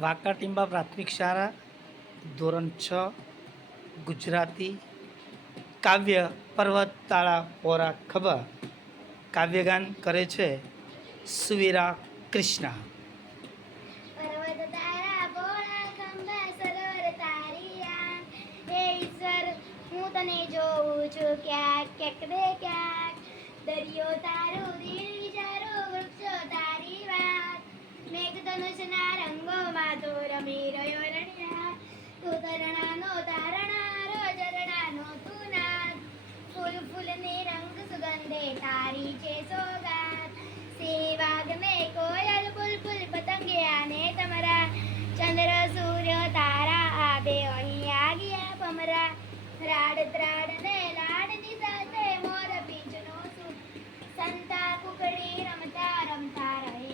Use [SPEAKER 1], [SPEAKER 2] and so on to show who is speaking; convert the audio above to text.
[SPEAKER 1] વાંકાટીંબા પ્રાથમિક શાળા, ધોરણ છ, ગુજરાતી કાવ્ય પર્વતાળા પોરા ખભા કાવ્યગાન કરે છે સુવીરા કૃષ્ણા.
[SPEAKER 2] પર્વત તને જોઉં છું ક્યાંક ક્યાંક. દરિયો તારું દિલ સારી છે સોગાત. સેવાગ મે કોયલ બુલબુલ પતંગે આને તમારા. ચંદ્ર, સૂર્ય, તારા આવે અહીં આ ગયા ભમરા. રાડ, ત્રાડ ને લાડની સાથે મોર પીંજનો સંતા, કુકડી રમતા રમતા રહે.